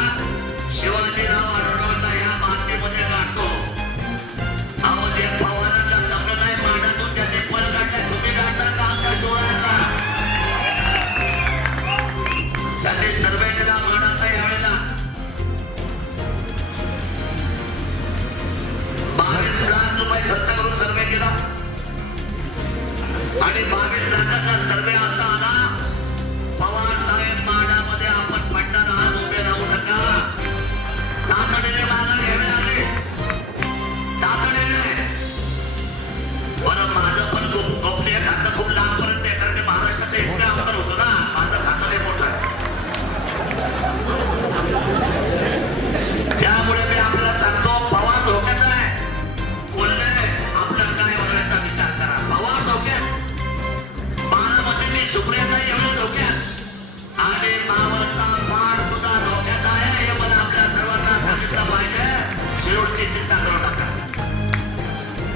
mind. गोपनीय खातं खूप लांबपर्यंत आहे कारण मी महाराष्ट्राचा एकटे आमदार होतो ना माझं खातं नाही मोठं आहे त्यामुळे मी आपल्याला सांगतो पवार धोक्याचा आहे कोल्हे आपलं काय होण्याचा विचार करा पवार धोक्यात बारामतीची सुप्रियाताई एवढे धोक्यात आणि मावाचा पार सुद्धा धोक्यात आहे हे मला आपल्या सर्वांना सांगितलं पाहिजे शेवटची चिंता करू नका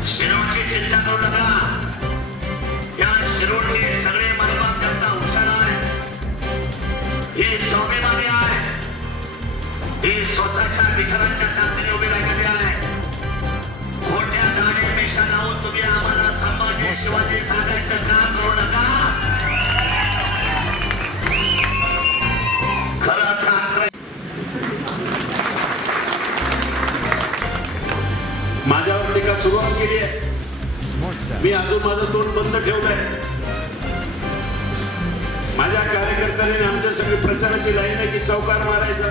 शेवटची चिंता करू नका या शिरोडची सगळे मायबाप जनता हुशार आहे ही स्वाभिमानी आहे ही स्वतःच्या विचारांच्या ताकदीने उभी राहिलेली आहे खोट्या मिशा लावून तुम्ही आम्हाला संभाजी शिवाजी सांगायचं काम करू नका खरं काम करा माझ्यावर टीका सुरुवात केली आहे. मी अजून माझं तोंड बंद ठेवलंय. माझ्या कार्यकर्त्यांनी आमच्या सगळी प्रचाराची लाईन आहे की चौकार मारायचा?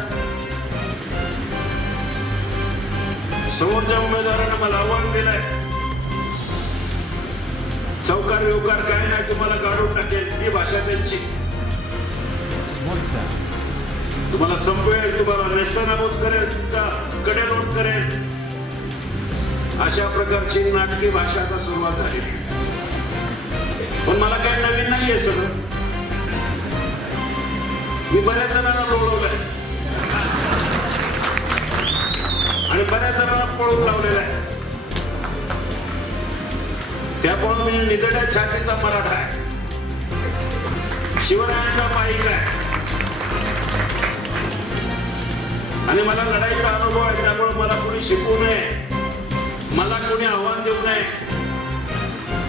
समोरच्या उमेदवारानं मला आव्हान दिलंय. चौकार व्यवकार काय नाही तुम्हाला काढून टाकेल ही भाषा त्यांची. तुम्हाला संपवेल तुम्हाला नेस्तनाबूत करेल तुमचा कडेलोट करेल. अशा प्रकारची नाटकी भाषा आता सुरुवात झाली पण मला काही नवीन नाहीये सगळं. मी बऱ्याच जणांना बोलवलंय. आणि बऱ्याच जणांना पळून लावलेला आहे. त्यामुळं मी निदड्या छातीचा मराठा आहे. शिवरायांचा पाईक आहे. आणि मला लढाईचा अनुभव आहे त्यामुळे मला कोणी शिकवू नये. मला कोणी आव्हान देऊ नये.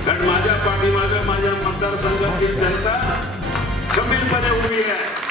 कारण माझ्या पाठीमागं माझ्या मतदारसंघातील जनता खंबीरपणे उभी आहे.